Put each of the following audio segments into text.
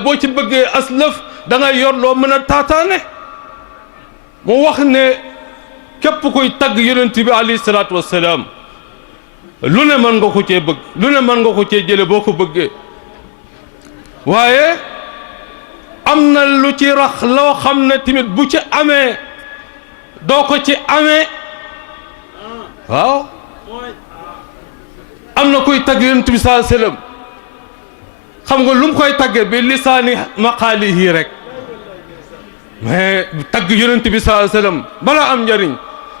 boo ci bëggee aslëf da ngay yor loo mën a taataane mu wax ne képp kuy tagg yonent bi alayhi salaatu wassalaam lu ne mën nga ko cee bëgg lu ne mën nga ko cee jële boo ko bëggee waaye am na lu ci rax loo xam ne tamit bu ci amee doo ko ci amee waaw am na kuy tagg yonent bi sallallahu alayhi wasallam xam nga lu mu koy tagge bi lisaani maqaalihi rek mais tagg yonent bi sallallahu alayhi wasallam bala am njëriñ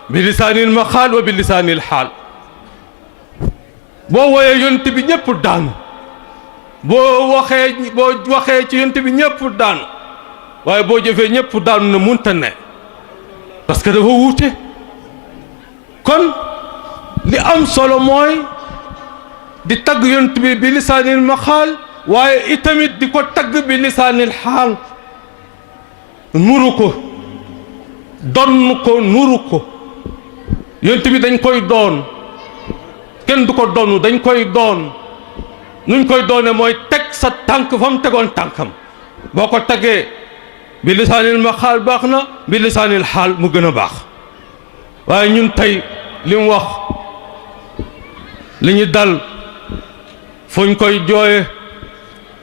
bi lisaanil maqaal wa bi lisaanil xaal boo woyee yonent bi ñëpp daanu boo waxee ci yonent bi ñëpp daanu waaye boo jëfee ñëpp daanu na munta ne parce que dafa wuute kon li am solo mooy di tagg yonent bi bi lisaanil maqaal waaye itamit di ko tagg bi lisaanil xaal nuru ko donn ko nuru ko yonent bi dañ koy doon kenn du ko donn dañ koy doon nuñ koy doone mooy teg sa tànk fa mu tegoon tànkam boo ko taggee bi lisaanil maqaal baax na bi lisaanil xaal mu gën a baax waaye ñun tey li mu wax li ñu dal fuñ koy jooye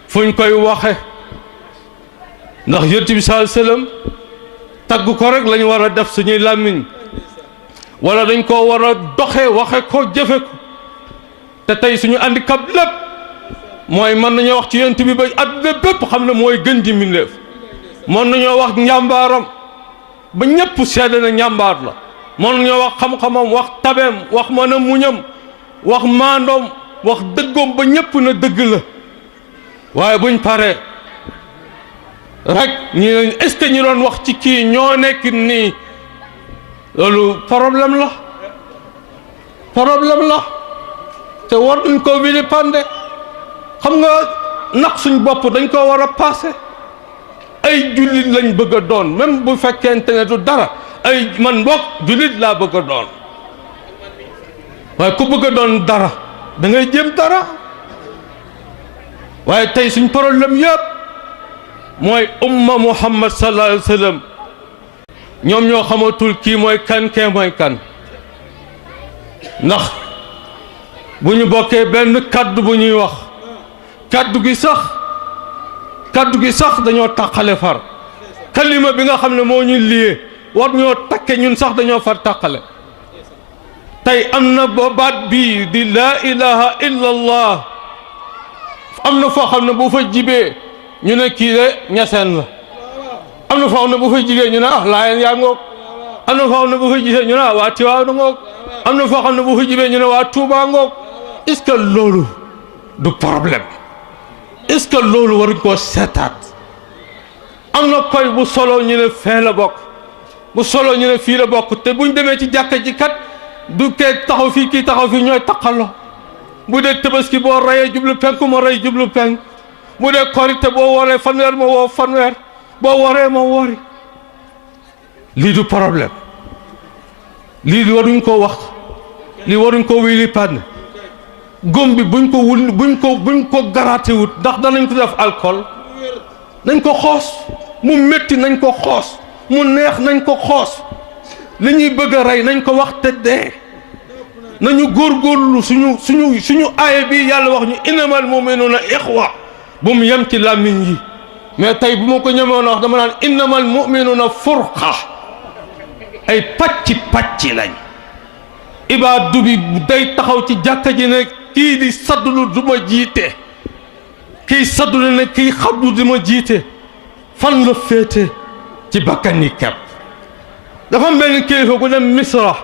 fuñ koy waxe ndax yonent bi sallallahu alayhi wasallam tagg ko rek lañu war a def suñuy làmmiñ wala dañ ko war a doxe waxe ko jëfe ko te tey suñu handicap lépp mooy mën nañoo wax ci yonent bi ba àdduna bépp xam ne mooy gën ji mbindéef mën nañoo wax njàmbaaram ba ñëpp seede na njàmbaar la mën nañoo wax xam-xamam wax tabeem wax mën a muñam wax maandoom wax dëggoom ba ñëpp na dëgg la waaye buñ paree rek ñi est-ce que ñi doon wax ci kii ñoo nekk nii loolu problème la te war nañ ko wili pande xam nga nax suñ bopp dañ ko war a passé ay jullit lañ bëgg a doon même bu fekkente ne du dara ay man mbokk jullit laa bëgg a doon waaye ku bëgg a doon dara da ngay jéem dara waaye tey suñ problème yëpp mooy umma muhammad sallallahu alayhi wa sallam ñoom ñoo xamatul kii mooy kan kee mooy kan ndax bu ñu bokkee benn kaddu bu ñuy wax kaddu gi sax dañoo tàqale far kalima bi nga xam ne moo ñu liyee war ñoo takke ñun sax dañoo far tàqale tey am na baat bii di laa ilaha illa allah am na foo xam ne bu fa jibee ñu ne kii de ñaseen la am na foo xam ne bu fa jibee ñu ne laayeen yaa ngoog am na foo xam ne bu fa jibee ñu ne waa Tiwaawan ngoog am na foo xam ne bu fa jibee ñu ne waa Tuubaa ngoog est-ce que loolu du problème est-ce que loolu waruñ koo seetaat am na koy bu solo ñu ne fee la bokk bu solo ñu ne fii la bokk te buñ demee ci jàkka ji kat du kee taxaw fii kii taxaw fii ñooy taqaloo bu dee tabaski boo reyee jublu penku ma rey jublu penk bu dee korite boo waree fanweer ma woo fanweer boo waree ma wori lii du problème lii waruñ ko wax lii waruñ ko wili pann góom bi buñ ko garaate wut ndax danañ ko def alcool nañ ko xoos mu métti nañ ko xoos mu neex nañ ko xoos li ñuy bëgg a rey nañ ko wax te dee nañu góorgóorlu suñu aaya bi yàlla wax ñu innamal mu'minuuna ixwa bu mu yem ci làmmiñ yi mais tey bu ma ko ñemoon wax dama naan innamal mu'minuuna furqa ay pàcc lañ ibaadu bi day taxaw ci jàkka ji ne kii di saddulu du ma jiite kii saddulu ne kii xabdu du ma jiite fan la féete ci bakkan yi kepp dafa am benn kilifa gu dem Misra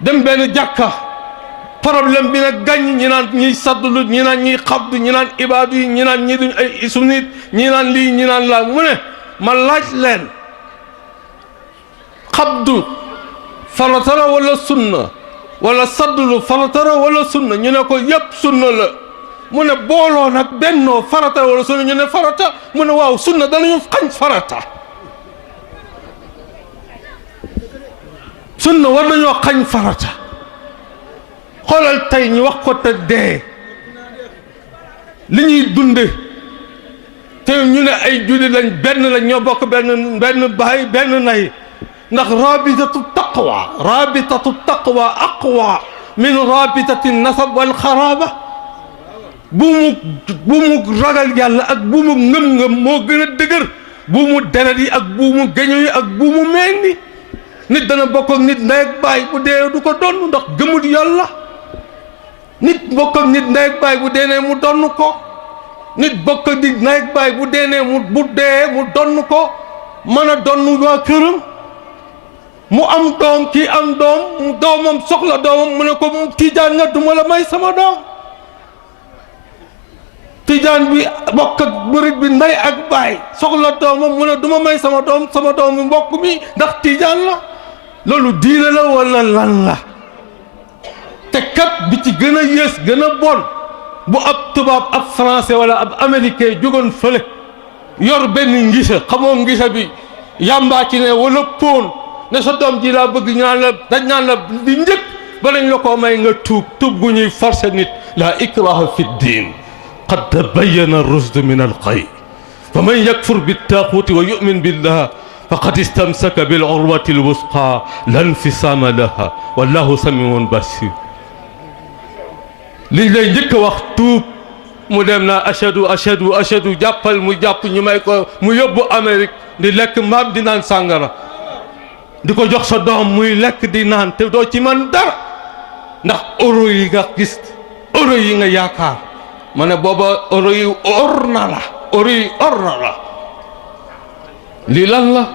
dem benn jàkka problème bi nag gàññ ñi naan ñiy saddulu ñi naan ñiy xabdu ñi naan ibaadu yi ñi naan ñi duñ ay sunnit ñi naan lii ñi naan laa mu ne ma laaj leen xabdu faratara wala sunna wala saddulu faratara wala sunna ñu ne ko yëpp sunna la mu ne booloo nag bennoo farata wala sunna ñu ne farata mu ne waaw sunna danañu xañ farata sunna war nañoo xañ farata xoolal tey ñu wax ko te dee li ñuy dunde te ñu ne ay julli lañ benn lañ ñoo bokk benn baay benn nay ndax rabitatu taqwa aqwa min rabitati nasab wal xaraba bu mu ragal yàlla ak bu mu ngëm-ngëm moo gën a dëgër bu mu deret yi ak bu mu geño yi ak bu mu meen ni nit dana bokk ak nit ndey ak baay bu dee du ko donn ndax gëmut yàlla nit bokk ak nit ndey ak baay bu dee ne mu donn ko nit bokk ak nit ndey ak baay bu dee ne bu dee mu donn ko mën a donn waa këram mu am doom kii am doom doomam soxla doomam mu ne ko tijaan nga duma la may sama doom tijaan bi bokk ak murit bi ndey ak baay soxla doomam mu ne duma may sama doom bi mbokk mi ndax tijaan la loolu diine la wala lan la te kat bi ci gën a yées gën a bon bu ab tubaab ab français wala ab américain jógoon fële yor benn ngisa xamoo ngisa bi yàmbaa ci ne wala póon ne sa doom ji laa bëgg ñaan la dañ ñaan la di njëkk ba lañ la ko may nga tuub gu ñuy forcé nit la ikraha fi ddin qad tabayyana rusdu min alxay fa man yakfur bittaaquuti wa yu'min billah faqad istamsaka bil urwati alwusqa la nfisaama laha wallahu samiun basir liñ lay njëkk a wax tuub mu dem naa ashadu jàppal mu jàpp ñu may ko mu yóbbu Amérique di lekk mbaam di naan sàngara di ko jox sa doom muy lekk di naan te doo ci man dara ndax euro yi nga gis euro yi nga yaakaar ma ne booba euro yi or na la lii lan la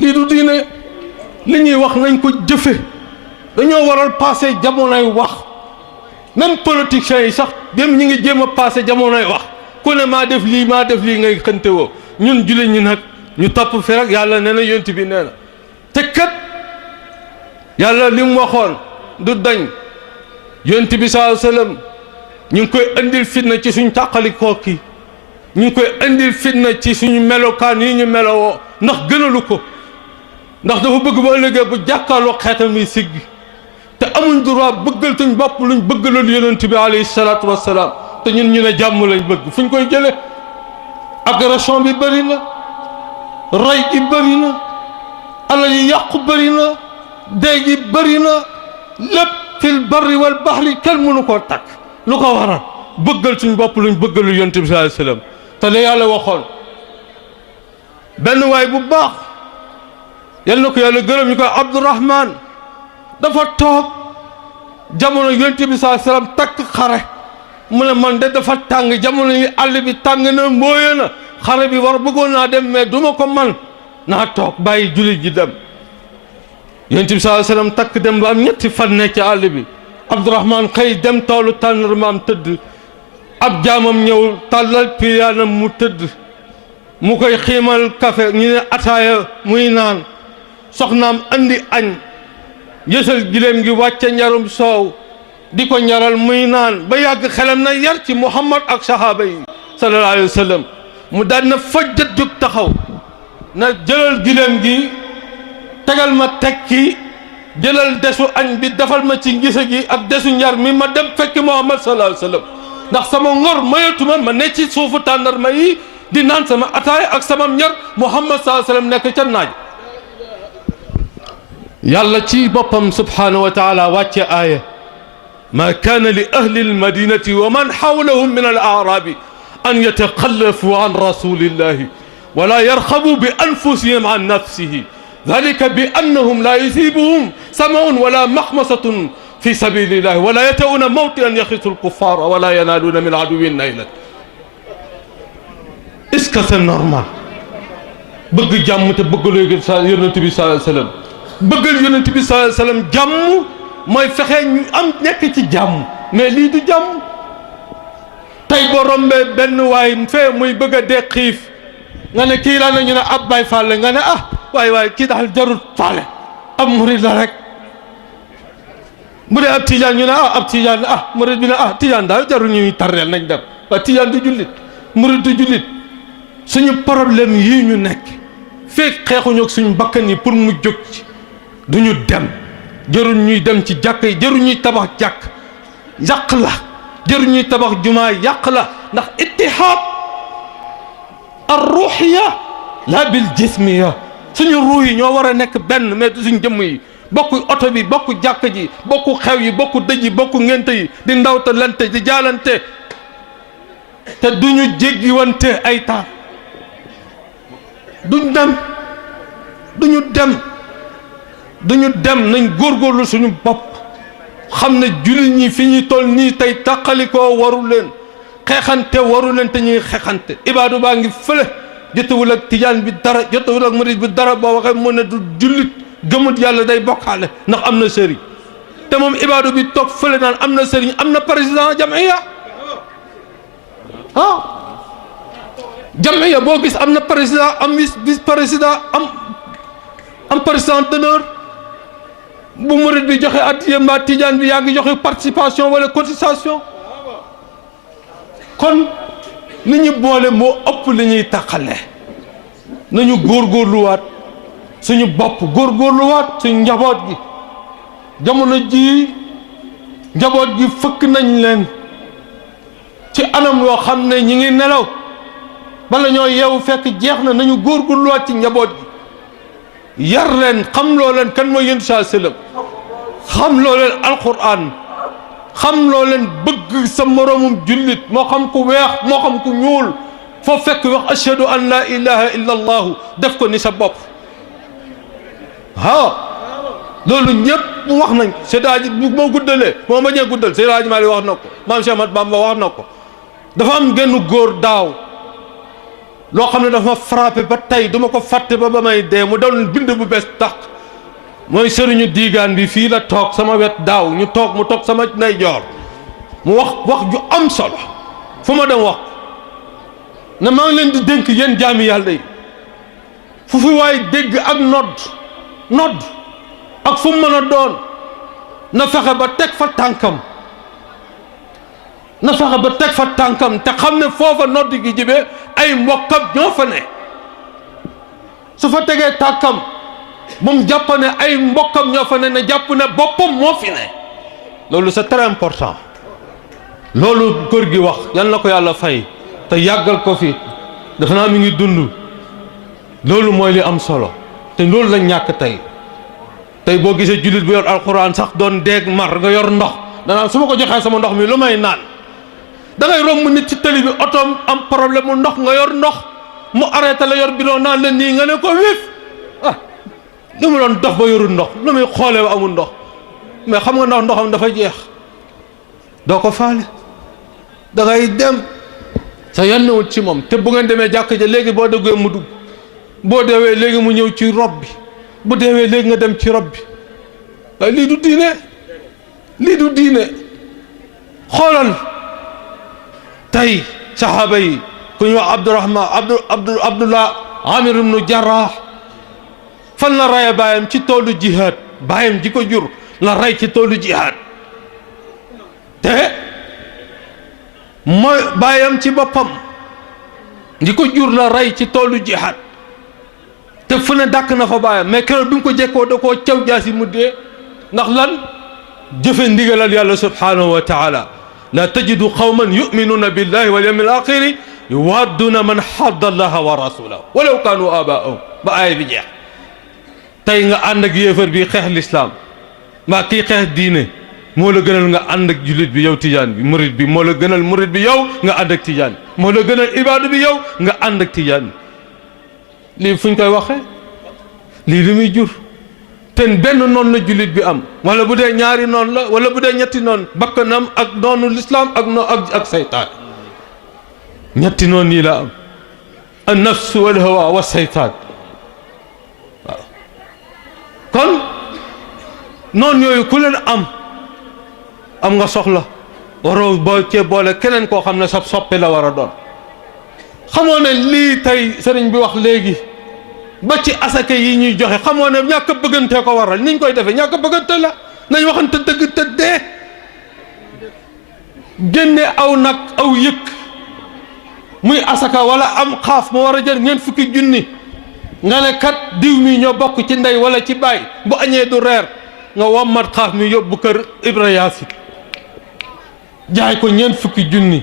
lii du diine li ñuy wax nañ ko jëfe dañoo waral passé jamonoy wax même politiciens yi sax dem ñi ngi jéem a passé jamonoy wax ku ne maa def lii ngay xënte woo ñun jullit ñi nag ñu topp fi rek yàlla nee na yonent bi nee na te kat yàlla li mu waxoon du dañ yonent bi sallallahu alayhi wasallam ñu ngi koy indil fitna ci suñ tàqali kooki ñu ngi koy indil fitna ci suñu melokaan yi ñu melowoo ndax gënalu ko ndax dafa bëgg ba ëllëgee bu jàkkaarloo xeetam yi siggi te amuñ droit bëggal suñ bopp luñ bëggaloon yonent bi alayhi salaatu wassalaam te ñun ñu ne jàmm lañ bëgg fuñ koy jële agression bi bëri na rey gi bëri na alal yi yàqu bëri na dee gi bëri na lépp fil barri wal bahri kenn mënu koo takk lu ko waral bëggal suñ bopp luñ bëggalu yonent bi sallallahu alayhi wasallam te la yàlla waxoon benn waay bu baax yal na ko yàlla gërëm ñu koy Abdourahman dafa toog jamono yonent bi sallallahu alayhi wasallam takk xare mu ne man de dafa tàng jamono yi àll bi tàng na mbooye na xare bi war bëggoon naa dem mais duma ko man naa toog bàyyi jullit ji dem yonent bi sallallahu alayhi wasallam takk dem ba am ñetti fan ne ci àll bi Abdourahman xëy dem toolu tàndarmaam tëdd ab jaamam ñëw tàllal piyaanam mu tëdd mu koy xiimal café ñu ne ataaya muy naan soxnaam andi añ yësal gileem gi wàcce njarum soow di ko ñaral muy naan ba yàgg xelam na yar ci Muhammad ak sahaaba yi sallallahu alayhi wa sallam mu daan na fajjat jóg taxaw na jëlal gileem gi tegal ma tekki jëlal desu añ bi defal ma ci ngisa gi ak desu njar mi ma dem fekki Muhammad sallallahu alayhi wa sallam ndax sama ngor mayatuma ma ne ci suufu tàndarma yi di naan sama ataay ak sama njar Muhammad sallallahu alayhi wa sallam nekk ca naaj yàlla ci boppam subhanahu wa taala wàcce aaya ma kaana li ahli almadinati wa man hawlahum min al-a'rabi an yataxallafu an rasulillahi wala yarxabu bi anfusihim an nafsihi dalika bi annahum la yusibuhum sama'un wala maxmasatun fi sabilillahi wala yata'una mawti'an yaxisu al-kuffara wala yanaluna min aduwwin naylan. Est-ce que c'est normal bëgg jàmm te bëgg léegi sa yonent bi sallallahu alayhi wa sallam bëggal yonent bi sallallahu alayhi wa sallam jàmm mooy fexe ñu am nekk ci jàmm mais lii du jàmm. tey boo rombee benn waay fee muy bëgg a dee xiif nga ne kii laa ne ñu ne ab Baay Faal la nga ne ah waay kii daal jarut faale ab murid la rek bu dee ab tijaan ñu ne ah ab tijaan la murid bi ne tijaan daal jarul ñuy tarreel nañ dem waaye tijaan du jullit murid du jullit. suñu problème yii ñu nekk fekk xeexuñu ak suñu bakkan yi pour mu jóg ci duñu dem jarul ñuy dem ci jàkk yi jarul ñuy tabax jàkk yàq la jarul ñuy tabax jumaa yàq la ndax ittihaad ruuxiya la bil jismiya. suñu ruux yi ñoo war a nekk benn mais du suñu jëmm yi. bokku oto bi bokku jàkk ji bokku xew yi bokku dëj yi bokku ngénte yi di ndawta lante di jaalante te duñu jéggiwante ay taal. duñu dem nañ góorgóorlu suñu bopp xam ne jullit ñi fi ñuy toll nii tey tàqalikoo waru leen xeexante waru leen te ñuy xeexante. ibaadu baa ngi fële jotewul ak tijaan bi dara jotewul ak murid bi dara boo waxee mu ne du jullit gëmut yàlla day bokkaale ndax am na sëriñ te moom ibaadu bi toog fële naan am na sëriñ am na président jamiya jamiya boo gis am na président am vice président am président d'honneur. bu murid bi joxe addiya mbaa tijaan bi yaa ngi joxe participation wala cotisation. kon li ñu boole moo ëpp li ñuy tàqale. nañu góorgóorluwaat suñu bopp góorgóorluwaat suñu njaboot gi. jamono ji njaboot gi fëkk nañ leen ci anam yoo xam ne ñi ngi nelaw bala ñoo yeewu fekk jeex na. nañu góorgóorluwaat ci njaboot gi yar leen xam loo leen kan mooy yéen saa sallam xam loo leen alquran xam loo leen bëgg sa moroomum jullit moo xam ku weex moo xam ku ñuul foo fekk wax ashhadu an la ilaha illa allahu def ko ni sa bopp. loolu ñëpp wax nañ Seydi bu moo guddalee moo ma ñee guddal Seydi Hadji Malick wax na ko maam Cheikh Ahmad Bamba wax na ko. dafa am genn góor daaw loo xam ne dafa ma frappé ba tey duma ko fàtte ba may dee mu doon bind bu bees tax mooy sëriñu diigaan bi fii la toog sama wet daaw mu toog sama ndeyjoor mu wax ju am solo fu ma dem wax ne maa ngi leen di dénk yéen jaami yàlla yi fu fi waay dégg ak nodd ak fu mu mën a doon na fexe ba teg fa tànkam te xam ne foofa nodd gi jibee ay mbokkam ñoo fa ne su fa tegee tànkam moom jàpp ne ay mbokkam ñoo fa ne ne jàpp ne boppam moo fi ne. loolu c'est très important. loolu góor gi wax yal na ko yàlla fay te yàggal ko fi dafa naa mi ngi dund. loolu mooy li am solo te loolu lañ ñàkk tey boo gisee jullit bu yor alxuraan sax doon deeg mar nga yor ndox danaa su ma ko joxee sama ndox mi lu may naan. da ngay romb nit ci tali bi otoom am problème mu ndox nga yor ndox mu arrêté la yor bidon naan la nii nga ne ko wif lu mu doon dox ba yorul ndox lu muy xoolee ba amul ndox mais xam nga ndoxam dafa jeex doo ko faale da ngay dem sa yannewul ci moom te bu ngeen demee jàkk ja léegi boo déggee mu dugg boo deewee léegi mu ñëw ci rob bi bu deewee léegi nga dem ci rob bi waaye lii du diine xoolal tey saxaaba yi ku ñu wax Abdullah Amir ibnu Jarrah fan la raya baayam ci toolu jihaad baayam ji ko jur la rey ci toolu jihaad te mooy baayam ci boppam ji ko jur la rey ci toolu jihaad te fu ne dàkk na fa baayam mais keroog bi mu ko jekkoo da koo caw jaasi mu dee ndax lan jëfe ndigalal yàlla subhanahu wa taala la tajidu qawman yuminuuna billahi wal yawmil axiri yuwadduna man hadda allaha wa rasulahu walaw kaanu abaahum ba aaya bi jeex tey nga ànd ak yéefar bi xeex lislaam mbaa kii xeex diine moo la gënal nga ànd ak jullit bi yow tijaan bi murid bi moo la gënal murid bi yow nga ànd ak tijaan moo la gënal ibaadu bi yow nga ànd ak tijaan lii fu ñu koy waxee lii li muy jur te benn noonu la jullit bi am wala bu dee ñaari noonu la wala bu dee ñetti noonu bakkanam ak noonu lislaam ak seytaan ñetti noonu yi la am an nafs wal hawa wa seytaan waaw kon noonu yooyu ku leen am nga soxla waroo boo cee boole keneen koo xam ne sa soppe la war a doon xamoo ne lii tey sëriñ bi wax léegi ba ci asaka yi ñuy joxe xamoo ne ñàkk a bëggante ko waral niñ koy defee ñàkk a bëggante la nañ waxante dëgg te dee génne aw nag aw yëkk muy asaka wala am xaaf mu war a jël ñeent fukki junni nga ne kat diw mi ñoo bokk ci ndey wala ci baay bu añee du reer nga wommat xaaf mi yóbbu kër Ibra Yaasin jaay ko ñeent fukki junni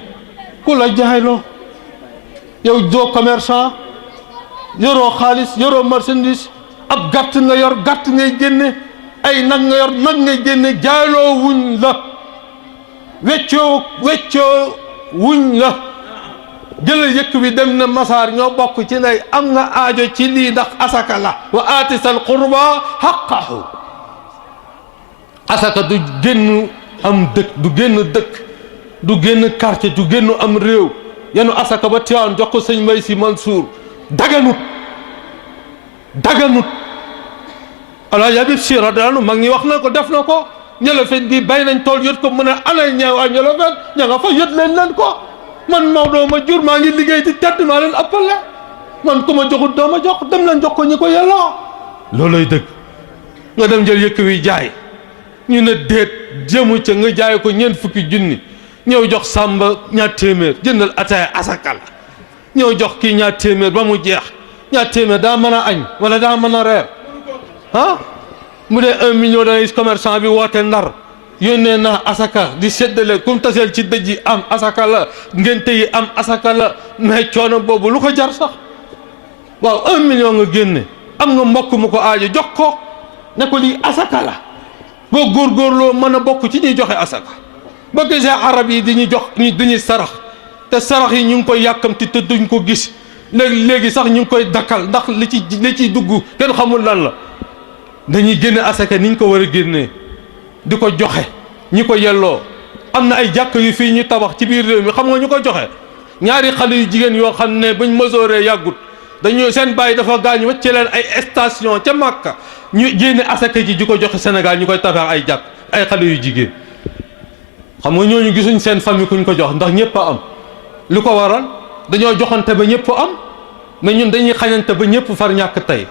ku la jaayloo yow doo commerçant yoroo xaalis yoroo marchandise ab gàtt nga yor gàtt ngay génne ay nag nga yor nag ngay génne jaaloo wuñ la weccoo wuñ la jëlal yëkk bi dem na masaar ñoo bokk ci ndey am nga aajo ci lii ndax asaka la wa aatisal qurba haqqahu asaka du génn am dëkk du génn dëkk du génn quartier du génn am réew yenu asaka ba Tiwaawan jox ko sëñ Mbay Si Mansour daganut Alaaji Habib Si radiyallaahu anhu mag ñi wax na ko def na ko Njolofeen bi bay nañ tool yët ko mu ne ana ña waa Njolofeen ña nga fa yët leen ko man Maodo ma jur maa ngi liggéey ci tedd maa leen appale man ku ma joxut doo ma jox dem leen jox ko ñi ko yelloo looloy dëgg nga dem jël yëkk wi jaay ñu ne déet jëmu ca nga jaay ko ñeent fukki junni ñëw jox Sàmba ñaar téeméer jëndal ataaya asaka la ñëw jox kii ñaar téeméer ba mu jeex ñaar téeméer daa mën a añ wala daa mën a reer ah mu dee 1 million dangay commerçant bi woote Ndar yónnee naa asaka di séddale kum taseel ci dëj yi am asaka la ngénte yi am asaka la mais coono boobu lu ko jar sax waaw 1 million nga génne am nga mbokk mu ko aajo jox ko ne ko lii asaka la boo góorgóorloo mën a bokk ci ñuy joxe asaka boo gisee arab yi di ñu jox diñuy sarax te sarax yi ñu ngi koy yàkkamti te duñ ko gis léegi sax ñu ngi koy dakkal ndax li ciy dugg kenn xamul lan la dañuy génne asaka ni ñu ko war a génnee di ko joxe ñi ko yelloo am na ay jàkk yu fii ñu tabax ci biir réew mi xam nga ñu ko joxe ñaari xale yu jigéen yoo xam ne buñ mësooree yàggut dañu seen bàyyi dafa gaañu wacce leen ay station ca Màkka ñu génne asaka ji di ko joxe Sénégal ñu koy tabax ay jàkk ay xale yu jigéen xam nga ñooñu gisuñ seen famille kuñ ko jox ndax ñëpp a am lu ko waral dañoo joxante ba ñëpp am mais ñun dañuy xañante ba ñëpp far ñàkk tey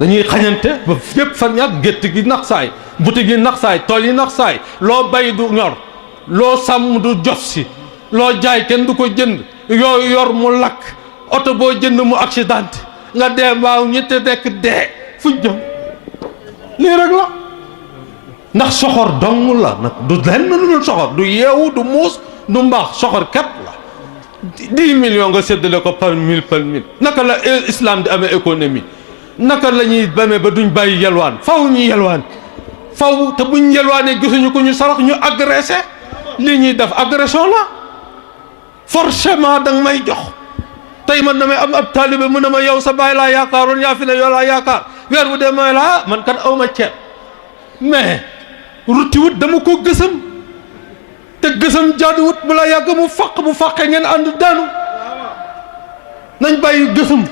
dañuy xañante ba ñëpp far ñàkk gétt gi nax saay buti gi nax saay tool yi nax saay loo bay du ñor loo sàmm du jof si loo jaay kenn du ko jënd yoo yor mu lakk oto boo jënd mu accident nga dee mbaaw ñetti nekk dee fuñ jëm lii rek la ndax soxor dong la nag du lenn lu dul soxor du yeewu du muus du mbaax soxor képp la 10 millions nga séddale ko par mille naka la islam di amee économie naka la ñuy bamee ba duñ bàyyi yelwaan faw ñu yelwaan faw te buñ yelwaanee gisuñu ko ñu sarax ñu agressé lii ñuy def agression la forcément danga may jox tey man damay am ab taalibe mu ne ma yow sa baay laa yaakaaroon yaa fi ne yow laa yaakaar weer bu dee may laa man kat aw ma ceeb mais rutti wut dama ko gësam te gësam jaaduwut bu la yàgg mu faq bu faqee ngeen ànd daanu nañ bàyyi gësam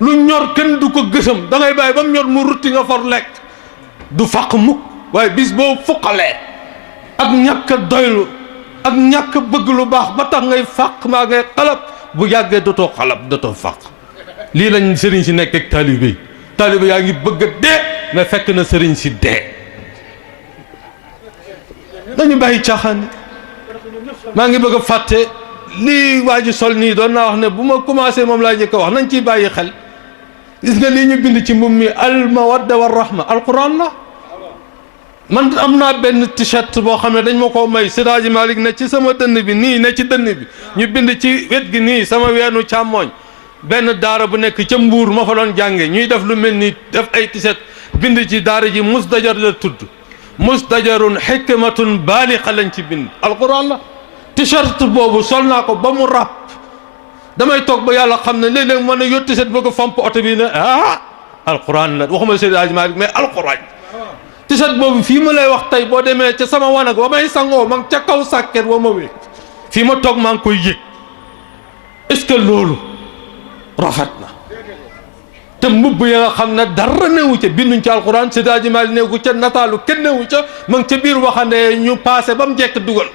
lu ñor kenn du ko gësam da ngay bàyyi ba mu ñor mu rutti nga for lekk du faq mukk waaye bis boo fuqalee ak ñàkk a doylu ak ñàkk a bëgg lu baax ba tax ngay faq maa ngay xalab bu yàggee dootoo xalab dootoo faq lii lañ sëriñ si nekk ak taalibe yaa ngi bëgg a dee mais fekk na sëriñ si dee dañu bàyyi caaxaan maa ngi bëgg a fàtte lii waa ji sol nii doon naa wax ne bu ma commencé moom laa njëkk a wax nañ ciy bàyyi xel gis nga lii ñu bind ci mbubb mi al mawadda wa rahma alquran la man am naa benn t-shirt boo xam ne dañ ma koo may Seydi Hadji Malick ne ci sama dënn bi nii ne ci dënn bi ñu bind ci wet gi nii sama weenu càmmooñ benn daara bu nekk ca Mbuur ma fa doon jànge ñuy def lu mel ni def ay t-shirt bind ci daara ji musdajar la tudd musdajarun hikmatun baaliqa lañ ci bind alquran la t-shirt boobu sol naa ko ba mu ràpp damay toog ba yàlla xam ne léeg-léeg mën a yor t-shirt bëgg a fomp oto bi ne alquran la waxuma Seydi Hadji Malick mais alquran t-shirt boobu fii ma lay wax tey boo demee ca sama wanag wa may sangoo ma ca kaw sàkket wa ma wéeg fii ma toog maa ngi koy yëg est-ce que loolu rafet na te mbubb ya nga xam ne dara newu ca binduñ ci alquran Seydi Hadji Malick newu ca nataalu kenn newu ca ma ngi ca biir waxande ñu passé ba mu jekk dugal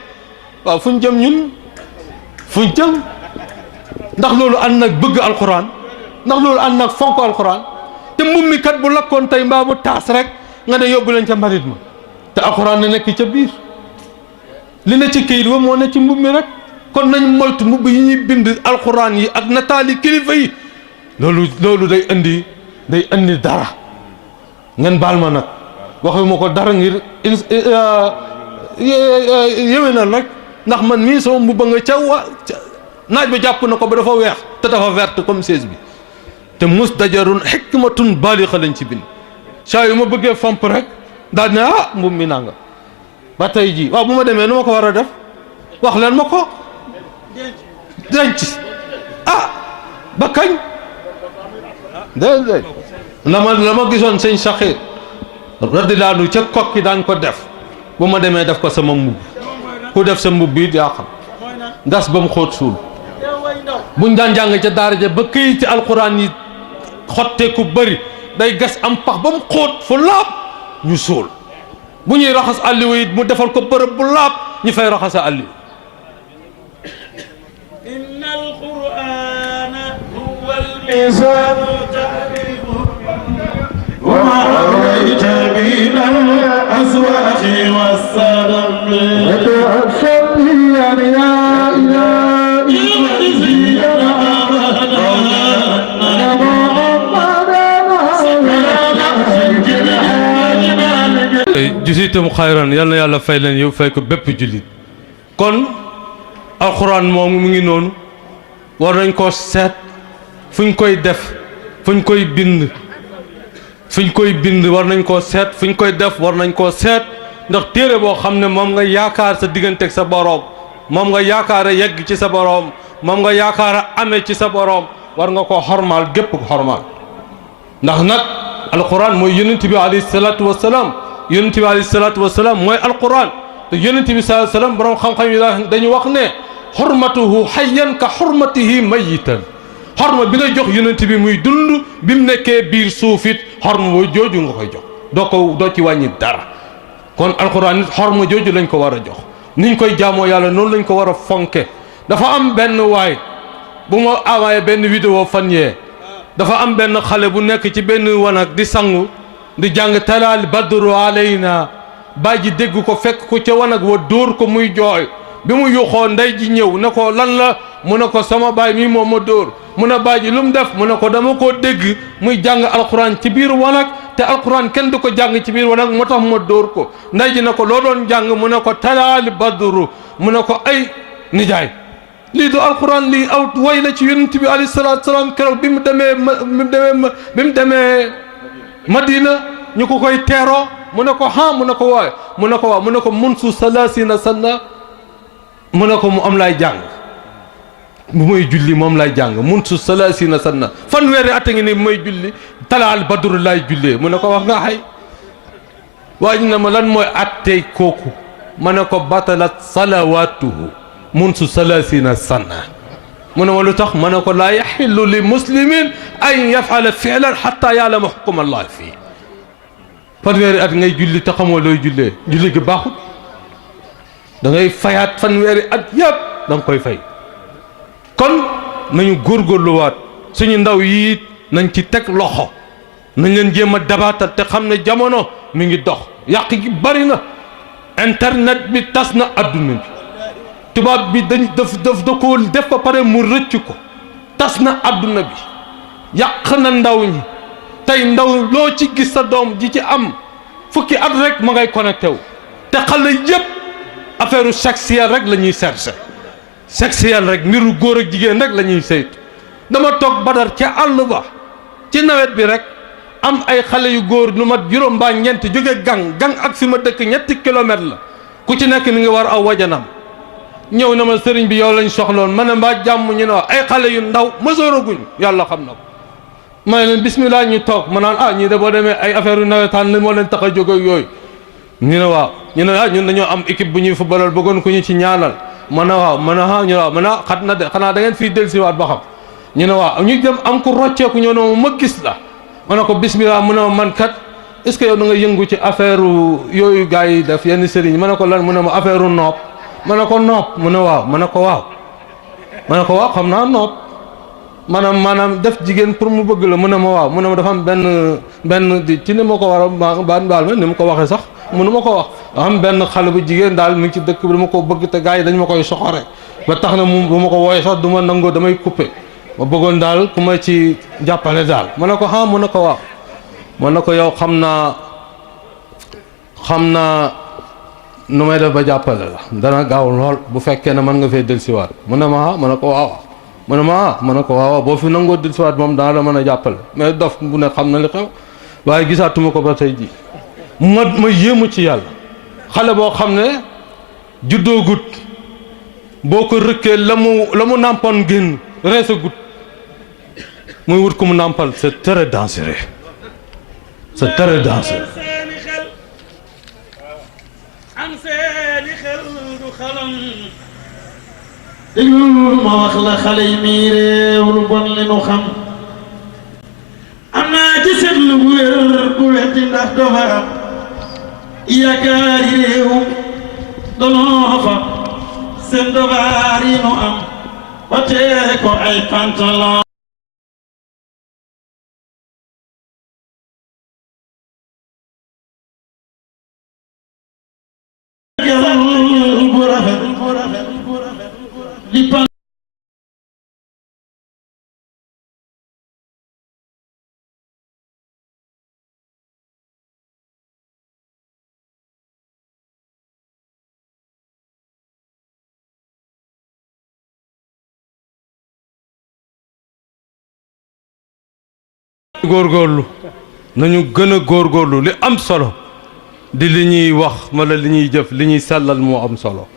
waaw fu ñu jëm ñun fu ñu jëm ndax loolu ànd nag bëgg alquran ndax loolu ànd nag fonk alquran te mbubb mi kat bu lakkoon tey mbaa mu taas rek nga ne yóbbu leen ca mbarit ma te alquran na nekk ca biir li ne ci këyit wa moo ne ci mbubb mi rek kon nañ moytu mbubb yi ñuy bind alquran yi ak nataali kilifa yi loolu day indi dara ngeen baal ma nag waxuma ko dara ngir yéwénal rek ndax man mii sama mbubba nga naaj ba jàpp na ko ba dafa weex te dafa verte comme chaise bi te musdajarun hikmatun baalixa lañ ci bind saa yu ma bëggee fomp rek daal ne ah mbub mi nanga ba tey jii waaw bu ma demee nu ma ko war a def wax leen ma ko denc ah ba kañ déedéet la ma gisoon sëñ Saxiir radiyallaahu anhu ca kokki daan ko def bu ma demee def ko sama mbubb ku def sa mbubb bi yaa xam gas ba mu xóot suul buñ daan jàng ca daara ja ba këyiti alxuraan yi xottee ku bëri day gas am pax ba mu xóot fu laab ñu suul bu ñuy raxas àlliwa it mu defal ko bërëb bu laab ñu fay raxasa àlliwa inna alqur'ana huwa al-mizan ta'rifu wa ma awrayta min al-aswaqi was-salam jusitum xayran yal na yàlla fay leen yow fay ko bépp jullit kon alxuraan moom mu ngi noonu war nañ koo seet fuñ koy def fuñ koy bind war nañ koo seet fuñ koy def war nañ koo seet ndax téere boo xam ne moom nga yaakaar sa diggante ak sa boroom moom nga yaakaar a yegg ci sa boroom moom nga yaakaar a amee ci sa boroom war nga koo xormaal gépp xormaal ndax nag alxuraan mooy yonent bi alayhi salaatu wassalaam yonent bi alayhi salaatu wasalaam mooy alquran te yonent bi sallallahu alayhi wasallam borom xam-xam yi dañu wax ne xurmatuhu xayyan ka xurmatihi mayitan xorma bi nga jox yonent bi muy dund bi mu nekkee biir suufit xorma boo jooju nga koy jox doo ci wàññi dara kon alquran nit xorma jooju lañ ko war a jox niñ koy jaamoo yàlla noonu lañ ko war a fonke dafa am benn waay bu ma envoyé benn vidéo fan yee dafa am benn xale bu nekk ci benn wanag di sangu di jàng talaal badru alayna baay ji dégg ko fekk ko ca wanag wa dóor ko muy jooy bi mu yuxoo ndey ji ñëw ne ko lan la mu ne ko sama baay mi moom ma dóor mu ne baay ji lu mu def mu ne ko dama koo dégg muy jàng alquran ci biir wanag te alquran kenn du ko jàng ci biir wanag moo tax ma dóor ko ndey ji ne ko loo doon jàng mu ne ko talaal badru mu ne ko ay nijaay lii du alquran lii aw way la ci yonent bi alayhi salaatu salaam keroog bi mu demee Madina ñu ko koy teeroo mu ne ko ha mu ne ko waaye mu ne ko waaw mu ne ko munsu salaasina sanna mu ne ko mu am laay jàng bu may julli moom laay jàng munsu salaasina sanna fanweeri at a ngi ni bu may julli talaal badru laay jullee mu ne ko wax nga xay waa ñu ne ma lan mooy attey kooku ma ne ko batalat salawaatuhu munsu salaasina sanna mu ne ma lu tax ma ne ko laa yaxillu li muslimin an yafala fi'lan xatta ya'lama xukm allah fii fanweeri at ngay julli te xamoo looy jullee julli gi baaxut da ngay fayaat fanweeri at yëpp da nga koy fay kon nañu góorgóorluwaat suñu ndaw yi nañ ci teg loxo nañ leen jéem a dabaatal te xam ne jamono mi ngi dox yàq gi bari na internet bi tas na adduna bi tubaab bi daf da ko def ba pare mu rëcc ko tas na adduna bi yàq na ndaw ñi tey ndaw loo ci gis sa doom ji ci am fukki at rek ma ngay connecté wu te xale yëpp affaire sexuelle rek la ñuy cherché sexuelle rek mbiru góor ak jigéen rek la ñuy saytu dama toog Badar ca àll ba ci nawet bi rek am ay xale yu góor lu mat juróom mbaa ñeent jóge gang ak fi ma dëkk 3 kilomètres la ku ci nekk mi ngi war aw wajanam ñëw na ma sëriñ bi yow lañ soxloon ma ne mbaa jàmm ñu ne ay xale yu ndaw mësooraguñ yàlla xam na ko ma ne leen bismillah ñu toog ma naan ñii de boo demee ay affaire yu nawetaan la moo leen tax a jóg ak yooyu ñu ne waaw ñu ne ñun dañoo am équipe bu ñuy footballal bëggoon ko ñu ci ñaanal ma ne waaw ma ne ñu ne waaw ma ne xat na de xanaa da ngeen fii dellusiwaat ba xam ñu ne waaw ñu dem am ko rocceeku ñëw ne ma gis la ma ne ko bismillah mu ne ma man kat est-ce que yow da nga yëngu ci affaire yooyu gars yi def yenn sëriñ ma ne ko lan mu ne ma affaire nopp ma ne ko nopp mu ne waaw ma ne ko waaw ma ne ko waaw xam naa nopp maanaam def jigéen pour mu bëgg la mu ne ma waaw mu ne ma dafa am benn di ci ni ma ko war a baal ma ni ma ko waxee sax mënu ma ko wax dafa am benn xale bu jigéen daal mi ngi ci dëkk bi dama ko bëgg te gars yi dañ ma koy soxore ba tax na mu bu ma ko wooyee sax du ma nangoo damay coupé ma bëggoon daal ku ma ci jàppale daal ma ne ko mu ne ko waaw ma ne ko yow xam naa nu may def ba jàppale la dana gaaw lool bu fekkee ne mën nga fee dellusiwaat mu ne ma ma ne ko waaw mu ne ma ma ne ko waaw boo fi nangoo di siwaat moom dana la mën a jàppale mais dof bu ne xam na li xew waaye gisaatuma ko ba tey ji ma yéemu ci yàlla xale boo xam ne juddoo gut boo ko rëkkee la mu nàmpoon génn reesa gut muy wut ko mu nàmpal c'est très dangereux c'est très dangereux am seeni xel du xalam déglu ma wax la xale yi mii réew lu bon li nu xam am naa ci seetlu bu wér bu wetti ndax dafa am yaakaari réew danoo fa seen devoir yi nu am ba tee ko ay pantalon bu rafet di pan góorgóorlu nañu gën a góorgóorlu li am solo di li ñuy wax wala li ñuy jëf li ñuy sellal moo am solo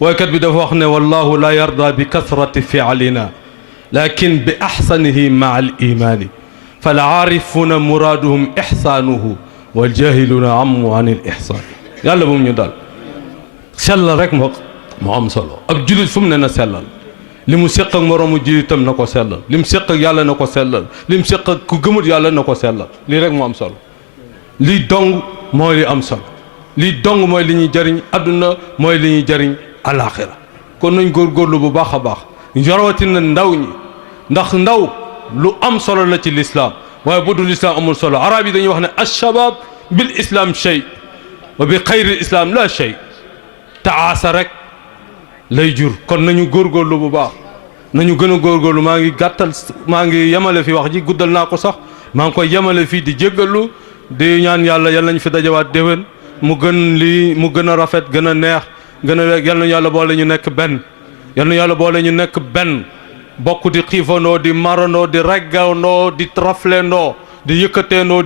waykat bi dafa wax ne wallahu la yarda bi kasrati fi'lina lakin bi ahsanihi maa al imani fal aarifuna muraaduhum ihsaanuhu wal jahiluna ammu an il ihsaan yàlla bu mu ñu dal sellal rek moo am solo ab julit fu mu ne na sellal li mu séq ak moroomu julitam na ko sellal li mu séq ak yàlla na ko sellal li mu séq ak ku gëmut yàlla na ko sellal lii rek moo am solo lii dong mooy li am solo lii dong mooy li ñuy jëriñ adduna mooy li ñuy jëriñ alaaxira kon nañ góorgóorlu bu baax a baax rawatina ndaw ñi ndax ndaw lu am solo la ci lislaam waaye bu dul lislaam amul solo arab yi dañuy wax ne alshabab bil islam shay wa bi xayri islam la shay taasa rek lay jur kon nañu góorgóorlu bu baax nañu gën a góorgóorlu maa ngi yemale fi wax ji guddal naa ko sax maa ngi koy yemale fii di jéggalu di ñaan yàlla yal nañu fi dajawaat déwén mu gën a rafet gën a neex gën a yal nañu yàlla boole ñu nekk benn yal nañu yàlla boole ñu nekk benn bokk di xiifandoo di marandoo di reggandoo di raflendoo di yëkkateendoo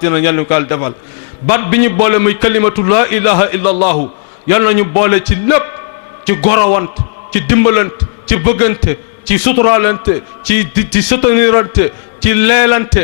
dina yal nañu ko defal baat bi ñu boole muy kalimatu laa ilaha illa allahu yal nañu boole ci lépp ci gorowante ci dimbalante ci bëggante ci suturaalante ci soutenirante ci leelante